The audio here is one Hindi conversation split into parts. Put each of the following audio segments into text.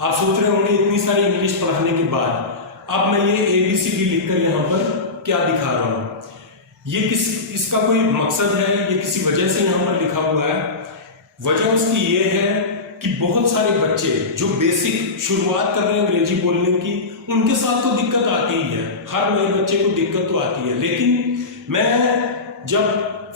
आप सोच रहे होंगे इतनी सारी इंग्लिश पढ़ाने के बाद अब मैं ये ABCD लिखकर यहाँ पर क्या दिखा रहा हूँ, ये इसका कोई मकसद है, ये किसी वजह से यहाँ पर लिखा हुआ है। वजह उसकी ये है कि बहुत सारे बच्चे जो बेसिक शुरुआत कर रहे हैं अंग्रेजी बोलने की, उनके साथ तो दिक्कत आती ही है, हर नए बच्चे को दिक्कत तो आती है। लेकिन मैं जब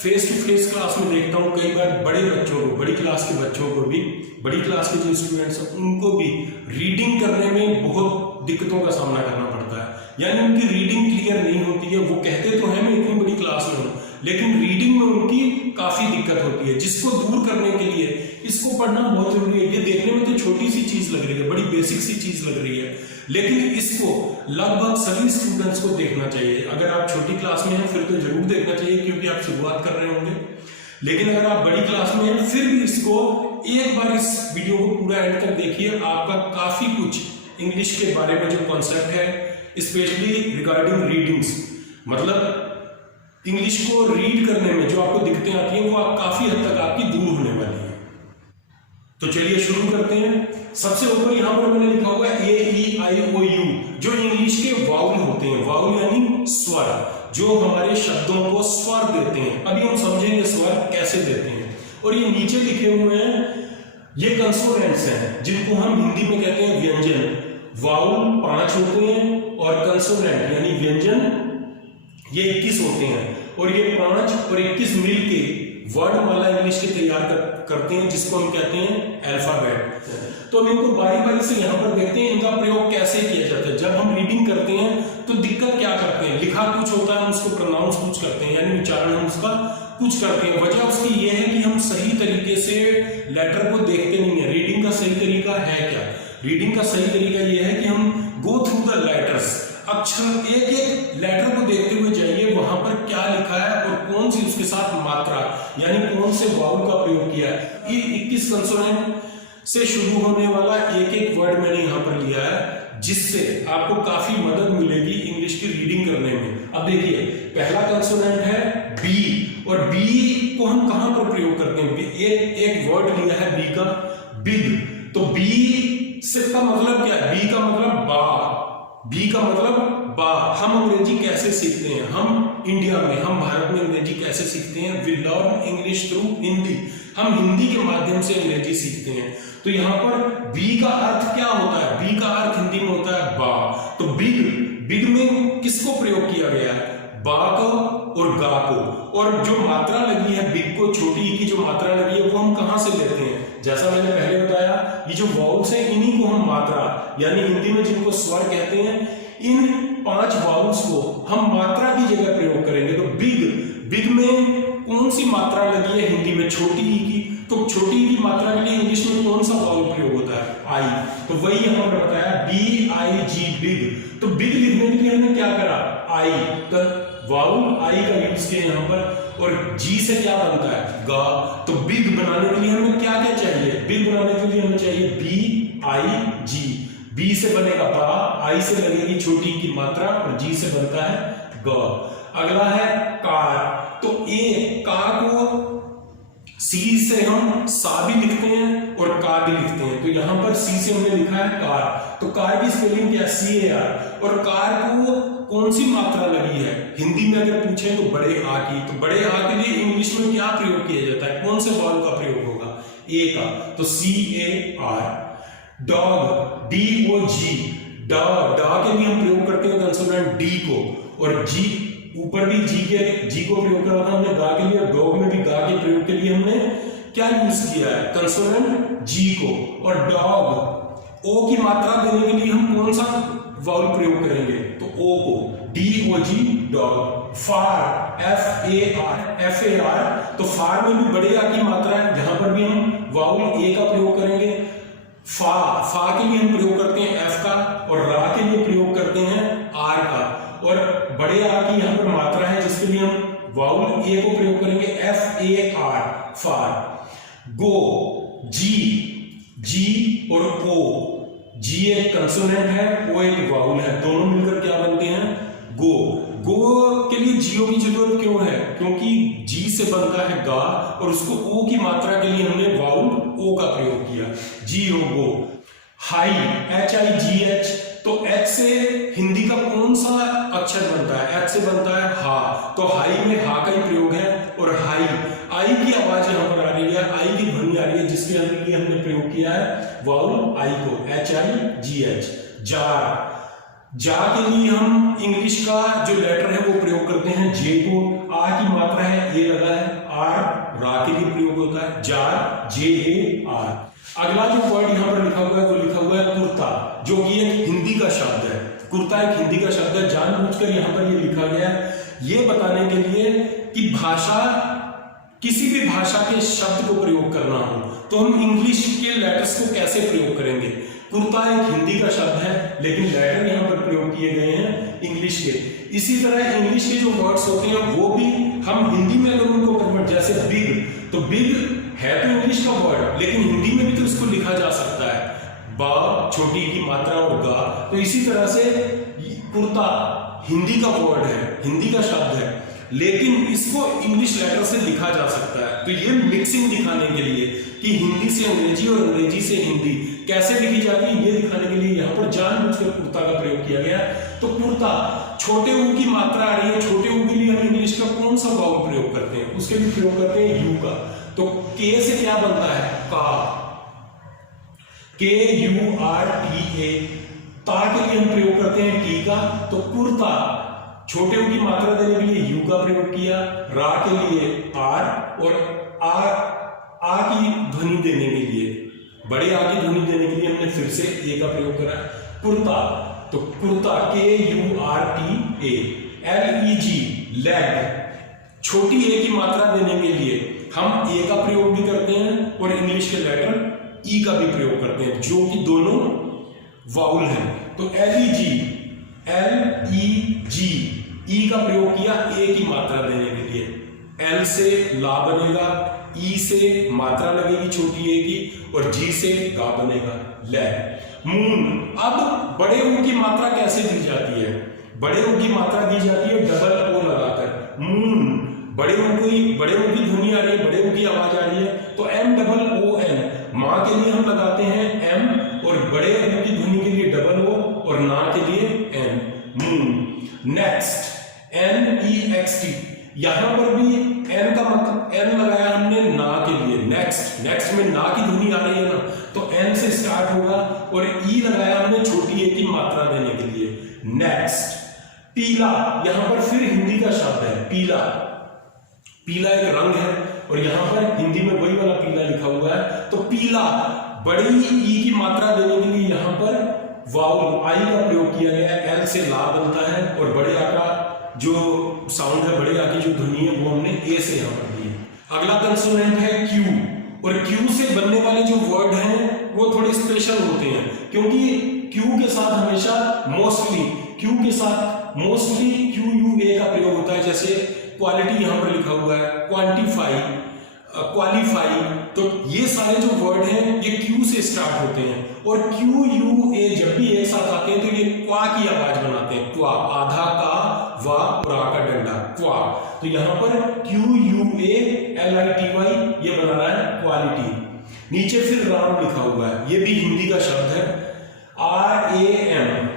फेस टू फेस क्लास में देखता हूँ, कई बार बड़े बच्चों को, बड़ी क्लास के बच्चों को भी, बड़ी क्लास के जो स्टूडेंट्स हैं उनको भी रीडिंग करने में बहुत दिक्कतों का सामना करना पड़ता है, यानी उनकी रीडिंग क्लियर नहीं होती है। वो कहते तो हैं मैं इतनी बड़ी क्लास में हूँ, लेकिन रीडिंग में उनकी काफी दिक्कत होती है, जिसको दूर करने के लिए इसको पढ़ना बहुत जरूरी है। ये देखने में तो छोटी सी चीज लग रही है, बड़ी बेसिक सी चीज लग रही है, लेकिन इसको लगभग सभी स्टूडेंट्स को देखना चाहिए। अगर आप छोटी क्लास में हैं फिर तो जरूर देखना चाहिए, क्योंकि आप शुरुआत कर रहे होंगे। लेकिन अगर आप बड़ी क्लास में हैं फिर भी इसको एक बार इस वीडियो को पूरा एंड तक देखिए, आपका काफी कुछ इंग्लिश के बारे में जो कॉन्सेप्ट है, स्पेशली रिगार्डिंग रीडिंग्स, मतलब इंग्लिश को रीड करने में जो आपको दिक्कतें आती हैं वो आप काफी हद तक आपकी दूर होने वाली है। तो चलिए शुरू करते हैं। सबसे ऊपर यहां पर मैंने लिखा हुआ है AEIOU, जो इंग्लिश के वाउल होते हैं। वाउल यानी स्वर, जो हमारे शब्दों को स्वर देते हैं। अभी हम समझेंगे स्वर कैसे देते हैं। और ये नीचे लिखे हुए हैं, ये कंसोनेंट्स हैं, जिनको हम हिंदी में कहते हैं व्यंजन। वाउल 5 होते हैं और कंसोनेंट यानी व्यंजन ये 21 होते हैं, और ये 5 और 21 मिलके वर्णमाला इंग्लिश के तैयार करते हैं, जिसको हम कहते हैं अल्फाबेट। तो हम इनको बारी बारी से यहाँ पर देखते हैं, इनका प्रयोग कैसे किया जाता है। जब हम रीडिंग करते हैं तो दिक्कत क्या करते हैं, लिखा कुछ होता है, हम उसको प्रोनाउंस कुछ करते हैं, यानी उच्चारण हम उसका कुछ करते हैं। वजह उसकी ये है कि हम सही तरीके से लेटर को देखते नहीं है। रीडिंग का सही तरीका है क्या? रीडिंग का सही तरीका यह है कि हम गो थ्रू द लेटर्स, अक्षर एक एक लेटर को देखते हुए जाइए, वहां पर क्या लिखा है और कौन सी उसके साथ मात्रा यानी कौन से वाउल का प्रयोग किया है। ये 21 कंसोनेंट से शुरू होने वाला एक एक वर्ड मैंने यहाँ पर लिया है, जिससे आपको काफी मदद मिलेगी इंग्लिश की रीडिंग करने में। अब देखिए, पहला कंसोनेंट है बी, और बी को हम कहां पर प्रयोग करते हैं? एक वर्ड लिया है बी का, बिग। तो बी से का मतलब क्या है? बी का मतलब बा, बी का मतलब बा। हम अंग्रेजी कैसे सीखते हैं? हम इंडिया में, हम भारत में अंग्रेजी कैसे सीखते हैं? We learn English through Hindi. हम हिंदी के माध्यम से अंग्रेजी सीखते हैं। तो यहाँ पर बी का अर्थ क्या होता है? बी का अर्थ हिंदी में होता है बा। तो बिग, बिग में किसको प्रयोग किया गया है? बा को और गा को। और जो मात्रा लगी है बिग को, छोटी ई की जो मात्रा लगी है, वो हम कहां से लेते हैं? जैसा मैंने पहले बताया, ये जो वाउल्स हैं इन्हीं को हम मात्रा यानी हिंदी में जिनको स्वर कहते हैं, इन 5 वाउल्स को हम मात्रा की जगह प्रयोग करेंगे। तो बिग, बिग में कौन सी मात्रा लगी है हिंदी में? छोटी ई की। तो छोटी ई की मात्रा के लिए इंग्लिश में कौन सा वाउल प्रयोग होता है? आई। तो वही यहां पर बताया BIG, बिग। तो बिग लिखने के लिए हमने क्या करा? आई का वाउल आई का यूज किया यहां पर, और जी से क्या बनता है? गा। तो बिग बनाने के लिए हमें क्या क्या चाहिए? बिग बनाने के लिए हमें चाहिए BIG। बी से बनेगा बा, आई से लगेगी छोटी की मात्रा, और जी से बनता है ग। अगला है कार। तो का को सी से हम सा भी लिखते हैं और का भी लिखते हैं। तो यहां पर सी से हमने लिखा है कार। तो कार की स्पेलिंग क्या? CAR। और कार को कौन सी मात्रा लगी है? हिंदी में अगर पूछे तो बड़े आ की। तो बड़े आ के लिए इंग्लिश में क्या प्रयोग किया जाता है? कौन से वाउल का प्रयोग होगा? ए का। तो CAR। Dog, DOG। डा के लिए हम प्रयोग करते हैं कंसोनेंट डी को, और जी ऊपर भी जी को प्रयोग करा था हमने गा के लिए। डॉग में भी गा के प्रयोग के लिए हमने क्या यूज किया है? कंसोनेंट जी को। और डॉग, ओ की मात्रा देने के लिए हम कौन सा वाउल प्रयोग करेंगे? तो ओ को, DOG, डॉग। फार, FAR। तो फार में भी बड़े आ की मात्रा है, जहां पर भी हम वाउल ए का प्रयोग करेंगे। फा के लिए हम प्रयोग करते हैं F का, और रा के लिए प्रयोग करते हैं R का। और बड़े आ की यहां पर मात्रा है, जिसके लिए हम वाउल ए को प्रयोग करेंगे FAR, फार। गो, जी और ओ। जी एक कंसोनेंट है, ओ एक वाउल है, दोनों मिलकर क्या बनते हैं? गो। गो के लिए जीओ की जरूरत क्यों है? क्योंकि जी से बनता है गा, और उसको ओ की मात्रा के लिए हमने वाउल ओ का प्रयोग किया, GO, गो। हाई, HIGH, तो H से हिंदी का कौन सा अक्षर बनता है? H से बनता है हा, तो हाई में हा का ही प्रयोग है। और हाई, आई की आवाज यहां पर आ रही है, आई की ध्वनि आ रही है, जिसके लिए हमने प्रयोग किया है वाउल आई को, HIGH। जार, जा के लिए हम इंग्लिश का जो लेटर है वो प्रयोग करते हैं जे को। आ की मात्रा है, ए लगा है, आर रा के लिए प्रयोग होता है, जार, JAR। अगला जो वर्ड यहाँ पर लिखा हुआ है वो लिखा हुआ है कुर्ता, जो कि एक हिंदी का शब्द है। कुर्ता एक हिंदी का शब्द है, जानबूझकर यहाँ पर ये लिखा गया है ये बताने के लिए कि भाषा, किसी भी भाषा के शब्द को प्रयोग करना हो तो हम इंग्लिश के लेटर्स को कैसे प्रयोग करेंगे। कुर्ता एक हिंदी का शब्द है, लेकिन लेटर यहाँ पर प्रयोग किए गए हैं इंग्लिश के। इसी तरह इंग्लिश के जो वर्ड्स होते हैं वो भी हम हिंदी में अगर उनको कन्वर्ट, जैसे बिग, तो बिग है तो इंग्लिश का वर्ड, लेकिन हिंदी में भी तो इसको लिखा जा सकता है, बा छोटी की मात्रा और गा। तो इसी तरह से कुर्ता हिंदी का वर्ड है, हिंदी का शब्द है, लेकिन इसको इंग्लिश लेटर से लिखा जा सकता है। तो ये मिक्सिंग दिखाने के लिए कि हिंदी से अंग्रेजी और अंग्रेजी से हिंदी कैसे लिखी जाती है, ये दिखाने के लिए यहाँ पर जानबूझकर कुर्ता का प्रयोग किया गया। तो कुर्ता, छोटे ऊ की मात्रा आ रही है, छोटे ऊ के लिए हम इंग्लिश का कौन सा वाउल प्रयोग करते हैं? उसके लिए प्रयोग करते हैं यू का। तो के से क्या बनता है? का, KURTA। ता के लिए हम प्रयोग करते हैं टी का, तो कुर्ता, छोटे ऊ की मात्रा देने के लिए यू का प्रयोग किया, रा के लिए आर, और आ की ध्वनि देने के लिए, बड़े आ की ध्वनि देने के लिए हमने फिर से ए का प्रयोग करा। कुर्ता, तो कुर्ता KURTA। LEG, लेग, छोटी ए की मात्रा देने के लिए हम ए का प्रयोग भी करते हैं और इंग्लिश के लेटर ई का भी प्रयोग करते हैं, जो कि दोनों वाउल हैं। तो LEG, ई का प्रयोग किया ए की मात्रा देने के लिए, एल से ला बनेगा, ई से मात्रा लगेगी छोटी ए की, और जी से गा बनेगा, ले। मून, अब बड़े ऊ की मात्रा कैसे दी जाती है? बड़े ऊ की मात्रा दी जाती है डबल ओ लगाकर, मून। बड़े ऊ की ध्वनि आ रही है, बड़े ऊ की आवाज आ रही है, तो MOON। मां के लिए हम लगाते हैं एम, और बड़े ऊ की ध्वनि के लिए डबल ओ, और ना के लिए एन, मून। नेक्स्ट, NEXT, यहां पर भी एन का मतलब एन लगाया हमने ना के लिए, नेक्स्ट। नेक्स्ट में ना की ध्वनि आ रही है ना, तो एन से स्टार्ट होगा, और ई लगाया हमने छोटी ए की मात्रा देने के लिए, नेक्स्ट। पीला, यहां पर फिर हिंदी का शब्द है पीला। पीला एक रंग है, और यहां पर हिंदी में वही वाला पीला लिखा हुआ है। तो पीला, बड़ी ई की मात्रा देने के लिए यहां पर वाउल आई का प्रयोग किया गया है, एल से ला बनता है, और बड़े आ का जो साउंड है, बड़े आ की जो ध्वनि है वो हमने ए से यहां पर दी है। अगला कंसोनेंट है क्यू, और क्यू से बनने वाले जो वर्ड हैं वो थोड़े स्पेशल होते हैं, क्योंकि क्यू के साथ हमेशा मोस्टली QUA का प्रयोग होता है। जैसे क्वालिटी यहां पर लिखा हुआ है, क्वांटिफाई, क्वालिफाई, तो ये सारे जो वर्ड हैं ये क्यू से स्टार्ट होते हैं, और QUA जब भी एक साथ आते हैं तो ये क्वा की आवाज बनाते हैं, क्वा, आधा का, वा, और आ का डंडा, क्वा। तो यहां पर QUA LITY ये बना रहा है क्वालिटी। नीचे फिर राम लिखा हुआ है, ये भी हिंदी का शब्द है, RAM।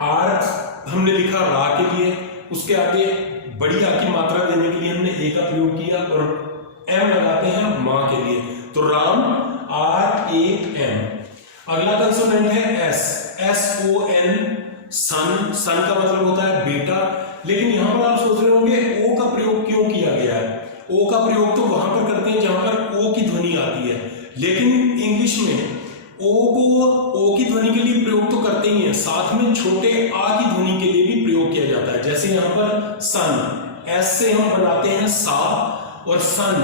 आर हमने लिखा रा के लिए, उसके आगे बड़ी आ की मात्रा देने के लिए हमने ए का प्रयोग किया, और एम लगाते हैं मां के लिए, तो राम, RAM। अगला कंसोनेंट है SON, सन। सन का मतलब होता है बेटा, लेकिन यहां पर आप सोच रहे होंगे ओ का प्रयोग क्यों किया गया है? ओ का प्रयोग तो वहां पर करते हैं जहां पर ओ की ध्वनि आती है, लेकिन इंग्लिश में ओ को ओ की ध्वनि के लिए प्रयोग तो करते ही हैं, साथ में छोटे आ की ध्वनि के लिए भी प्रयोग किया जाता है। जैसे यहाँ पर सन, एस से हम बनाते हैं सा, और सन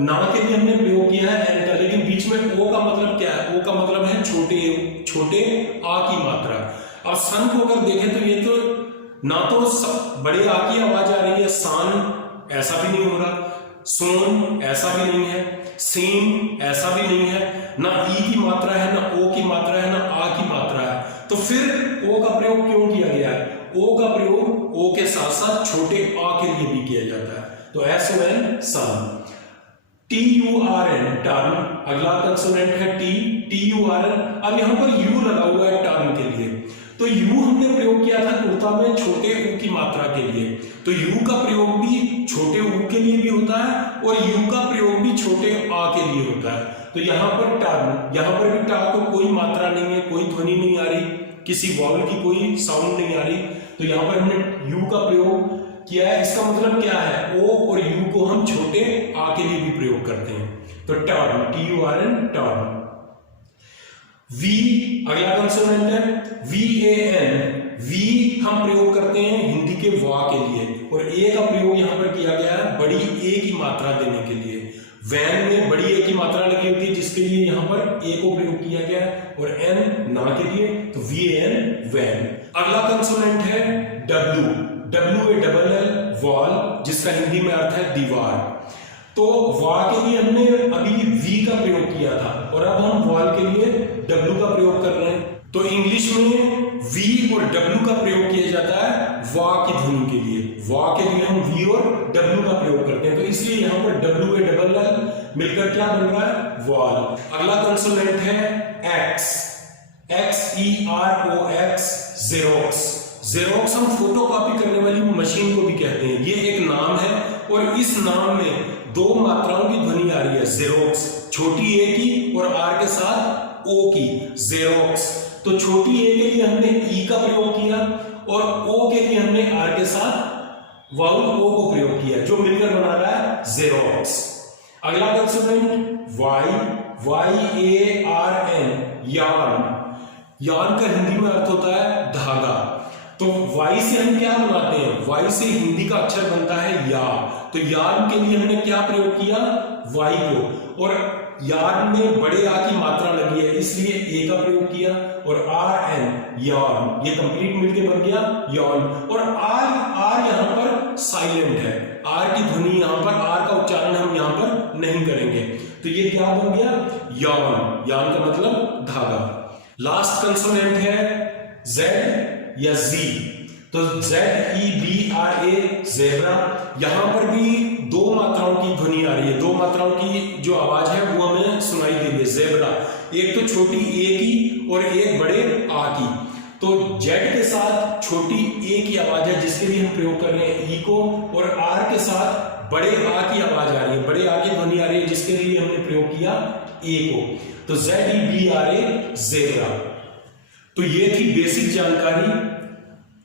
ना के लिए हमने प्रयोग किया है एन का, लेकिन बीच में ओ का मतलब क्या है? ओ का मतलब है छोटे आ की मात्रा। अब सन को अगर देखें तो ये तो ना तो बड़े आ की आवाज आ रही है, सान ऐसा भी नहीं हो रहा, सोन ऐसा भी नहीं है, सीन ऐसा भी नहीं है, ना ई की मात्रा है, ना ओ की मात्रा है, ना आ की मात्रा है। तो फिर ओ का प्रयोग क्यों किया गया है? ओ का प्रयोग ओ के साथ साथ छोटे आ के लिए भी किया जाता है, तो SON सन। TURN टर्न, अगला कंसोनेंट है टी TURN। अब यहाँ पर U लगा हुआ है टर्न के लिए, तो U हमने प्रयोग किया था कुर्ता में छोटे ऊ की मात्रा के लिए, तो U का प्रयोग भी छोटे ऊ के लिए भी होता है और U का प्रयोग भी छोटे आ के लिए होता है। तो यहाँ पर टर्न, यहाँ पर भी टा को कोई मात्रा नहीं है, कोई ध्वनि नहीं आ रही, किसी वॉवल की कोई साउंड नहीं आ रही, तो यहाँ पर हमने U का प्रयोग किया है। इसका मतलब क्या है, O और U को हम छोटे आ के लिए भी प्रयोग करते हैं, तो टर्न, TURN टर्न। V अगला कंसोनेंट है VAN। V हम प्रयोग करते हैं हिंदी के वा के लिए, और A का प्रयोग यहाँ पर किया गया है बड़ी A की मात्रा देने के लिए। वैन में बड़ी A की मात्रा लगी होती है, जिसके लिए यहाँ पर A को प्रयोग किया गया है, और N ना के लिए, तो VAN वैन। अगला कंसोनेंट है WALL वॉल, जिसका हिंदी में अर्थ है दीवार। तो वा के लिए हमने अभी V का प्रयोग किया था, और अब हम वॉल के लिए W का प्रयोग कर रहे हैं। तो इंग्लिश में V और W का प्रयोग किया जाता है वा की ध्वनि के लिए, वा के लिए हम V और W का प्रयोग करते हैं, तो इसलिए यहाँ पर WALL मिलकर क्या बन रहा है, वॉल। अगला कंसोनेंट है X, XEROX जेरोक्स। जेरोक्स हम फोटो कॉपी करने वाली मशीन को भी कहते हैं, ये एक नाम है, और इस नाम में दो मात्राओं की ध्वनि आ रही है, जेरोक्स, छोटी ए की और आर के साथ ओ की, जेरोक्स। तो छोटी ए के लिए हमने ई का प्रयोग किया, और ओ के लिए हमने आर के साथ वाउल ओ को प्रयोग किया, जो मिलकर बना रहा है जेरोक्स। अगला कंसोनेंट YARN यार्न। यार्न का हिंदी में अर्थ होता है धागा। तो Y से हम क्या बनाते हैं, Y से हिंदी का अक्षर बनता है या, तो यार्न के लिए हमने क्या प्रयोग किया, Y को, और यार्न में बड़े आ की मात्रा लगी है, इसलिए A का प्रयोग किया, और RN यार्न, ये कंप्लीट मिलके बन गया यार्न। और R यहाँ पर साइलेंट है, R की ध्वनि यहाँ पर, R का उच्चारण हम यहाँ पर नहीं करेंगे, तो ये क्या बन गया, यार्न। यार्न का मतलब धागा। लास्ट कंसोनेंट है Z या Z, तो ZEBRA ज़ेब्रा। यहां पर भी दो मात्राओं की ध्वनि आ रही है, दो मात्राओं की जो आवाज है वो हमें सुनाई दे रही है, ज़ेब्रा। एक तो छोटी ए की और एक बड़े आ की। तो Z के साथ छोटी ए की आवाज है, जिसके लिए हम प्रयोग कर रहे हैं ई को, और R के साथ बड़े आ की आवाज आ रही है, बड़े आ की ध्वनि आ रही है, जिसके लिए हमने प्रयोग किया ए को, तो ZEBRA ज़ेब्रा। तो ये थी बेसिक जानकारी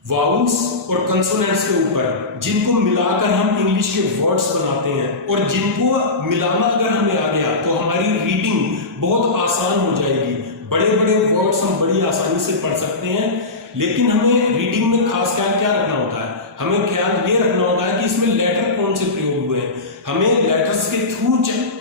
वाउल्स और कंसोनेंट्स के ऊपर, जिनको मिलाकर हम इंग्लिश के वर्ड्स बनाते हैं, और जिनको मिलाना अगर हमें आ गया तो हमारी रीडिंग बहुत आसान हो जाएगी। बड़े बड़े वर्ड्स हम बड़ी आसानी से पढ़ सकते हैं, लेकिन हमें रीडिंग में खास ख्याल क्या रखना होता है, हमें ख्याल ये रखना होता है कि इसमें लेटर कौन से प्रयोग हुए हैं। हमें लेटर्स के थ्रू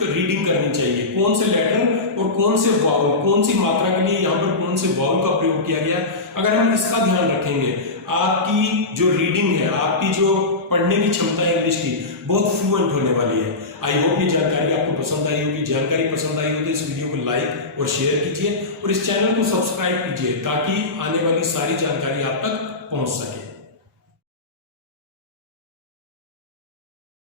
रीडिंग करनी चाहिए, कौन से लेटर और कौन से वावल, कौन सी मात्रा के लिए यहाँ पर कौन से वावल का प्रयोग किया गया। अगर हम इसका ध्यान रखेंगे, आपकी जो रीडिंग है, आपकी जो पढ़ने की क्षमता है इंग्लिश की, बहुत फ्लुएंट होने वाली है। आई होप ये जानकारी आपको पसंद आई होगी। जानकारी पसंद आई हो तो इस वीडियो को लाइक और शेयर कीजिए, और इस चैनल को सब्सक्राइब कीजिए, ताकि आने वाली सारी जानकारी आप तक पहुंच सके।